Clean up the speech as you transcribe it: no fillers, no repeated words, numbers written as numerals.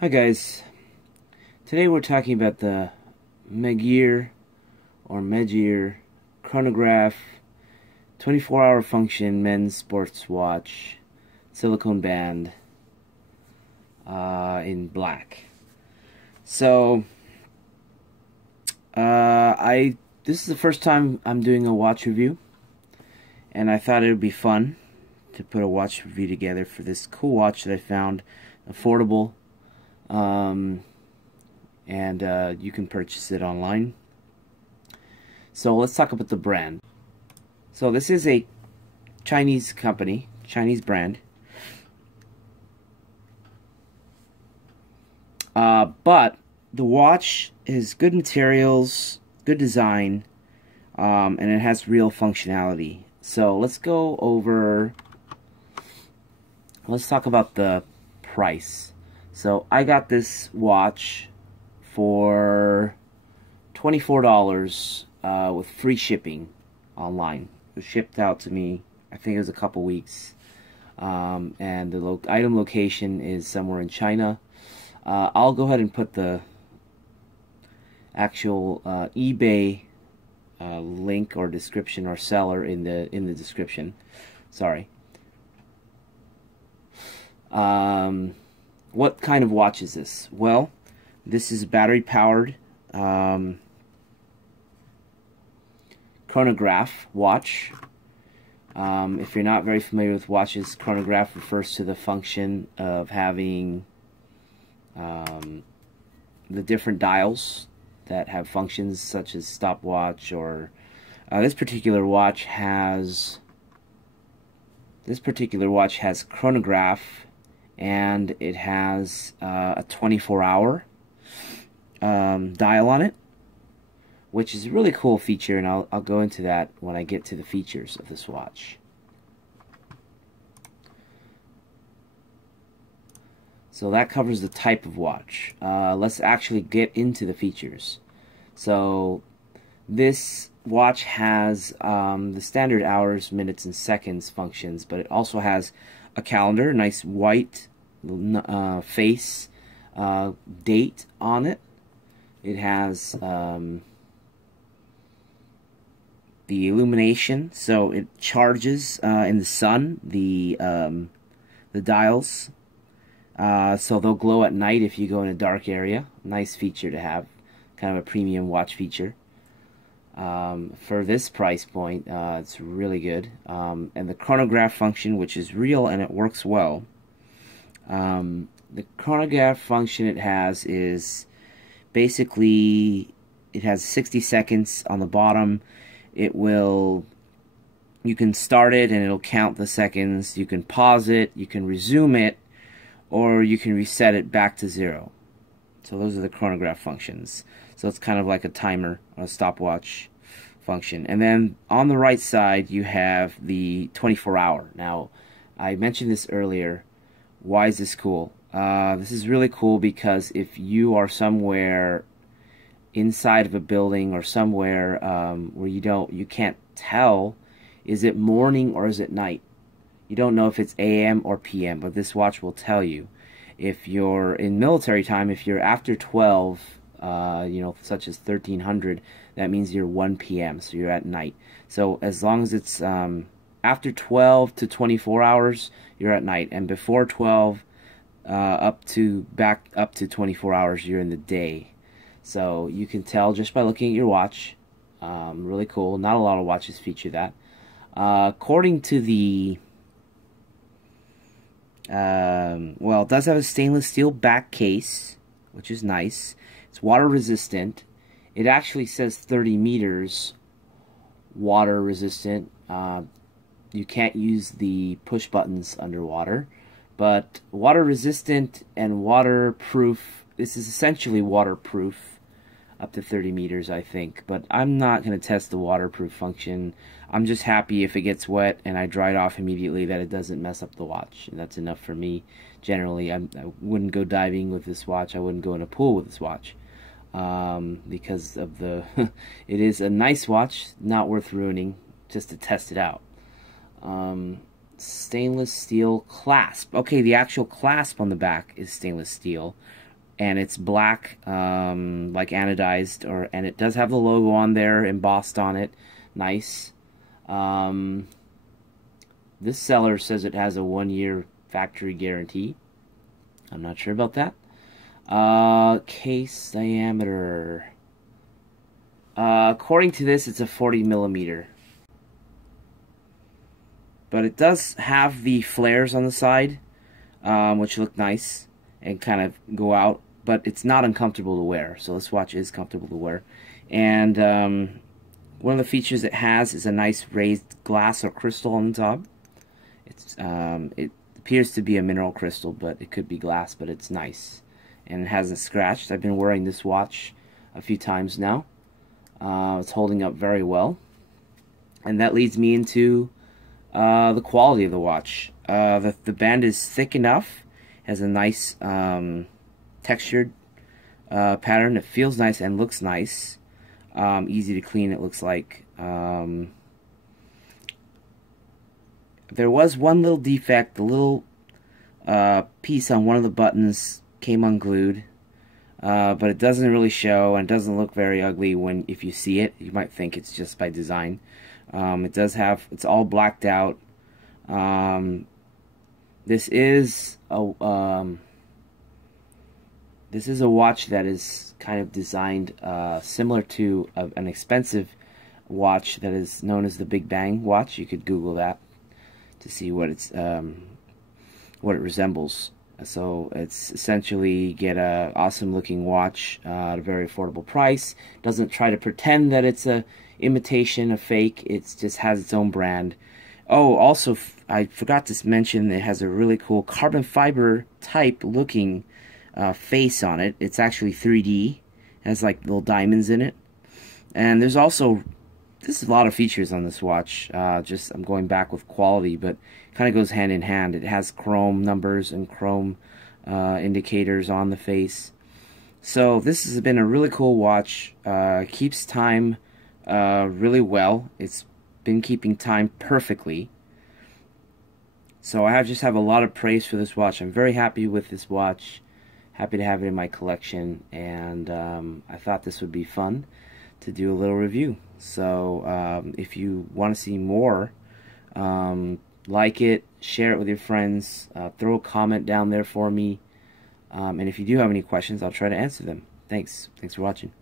Hi guys, today we're talking about the MEGIR or MEGIR Chronograph 24-hour function men's sports watch, silicone band, in black. So this is the first time I'm doing a watch review, and I thought it would be fun to put a watch review together for this cool watch that I found affordable. You can purchase it online. So let's talk about the brand. So this is a Chinese company, Chinese brand. But the watch is good materials, good design, and it has real functionality. So let's talk about the price. So I got this watch for $24 with free shipping online. It was shipped out to me, I think it was a couple weeks. And the item location is somewhere in China. I'll go ahead and put the actual eBay link or description or seller in the description. Sorry. What kind of watch is this? Well, this is battery powered chronograph watch. If you're not very familiar with watches, chronograph refers to the function of having the different dials that have functions such as stopwatch, or this particular watch has chronograph, and it has a 24-hour dial on it, which is a really cool feature, and I'll go into that when I get to the features of this watch. So that covers the type of watch. Let's actually get into the features. So this watch has the standard hours, minutes, and seconds functions, but it also has a calendar, nice white face date on it. It has the illumination, so it charges in the sun the dials, so they'll glow at night if you go in a dark area. Nice feature to have, kind of a premium watch feature. For this price point, it's really good. And the chronograph function, which is real and it works well. The chronograph function it has is basically, it has 60 seconds on the bottom. You can start it and it'll count the seconds. You can pause it, you can resume it, or you can reset it back to 0. So those are the chronograph functions. So it's kind of like a timer or a stopwatch function. And then on the right side you have the 24-hour. Now, I mentioned this earlier. Why is this cool? This is really cool because if you are somewhere inside of a building or somewhere where you can't tell, is it morning or is it night? You don't know if it's AM or PM, but this watch will tell you. If you're in military time, if you're after 12, such as 1300, that means you're 1 p.m., so you're at night. So as long as it's after 12 to 24 hours, you're at night, and before 12 up to 24 hours, you're in the day. So you can tell just by looking at your watch. Really cool. Not a lot of watches feature that. According to the it does have a stainless steel back case, which is nice. It's water resistant. It actually says 30 meters water resistant. You can't use the push buttons underwater, but water resistant and waterproof. This is essentially waterproof up to 30 meters, I think, but I'm not going to test the waterproof function. I'm just happy if it gets wet and I dry it off immediately that it doesn't mess up the watch, and that's enough for me. Generally, I wouldn't go diving with this watch. I wouldn't go in a pool with this watch because of the it is a nice watch, not worth ruining just to test it out. Stainless steel clasp. Okay, the actual clasp on the back is stainless steel and it's black, like anodized, and it does have the logo on there, embossed on it. Nice. This seller says it has a 1-year factory guarantee. I'm not sure about that. Case diameter. According to this, it's a 40 millimeter. But it does have the flares on the side, which look nice and kind of go out. But it's not uncomfortable to wear. So this watch is comfortable to wear. And one of the features it has is a nice raised glass or crystal on the top. It appears to be a mineral crystal, but it could be glass, but it's nice. And it hasn't scratched. I've been wearing this watch a few times now. It's holding up very well. And that leads me into the quality of the watch. The band is thick enough. Has a nice textured pattern. It feels nice and looks nice. Easy to clean, it looks like. There was one little defect. The little piece on one of the buttons came unglued, but it doesn't really show and doesn't look very ugly if you see it. You might think it's just by design. It does have, it's all blacked out. This is a watch that is kind of designed similar to an expensive watch that is known as the Big Bang watch. You could Google that to see what it resembles. So it's essentially get a awesome looking watch at a very affordable price. Doesn't try to pretend that it's a imitation, a fake. It just has its own brand. Oh, also I forgot to mention it has a really cool carbon fiber type looking face on it. It's actually 3D. It has like little diamonds in it. And there's also a lot of features on this watch. I'm going back with quality, but kind of goes hand in hand. It has chrome numbers and chrome indicators on the face. So this has been a really cool watch. Keeps time really well. It's been keeping time perfectly. So I just have a lot of praise for this watch. I'm very happy with this watch. Happy to have it in my collection, and I thought this would be fun to do a little review. So if you want to see more, like it, share it with your friends, throw a comment down there for me, and if you do have any questions, I'll try to answer them. Thanks for watching.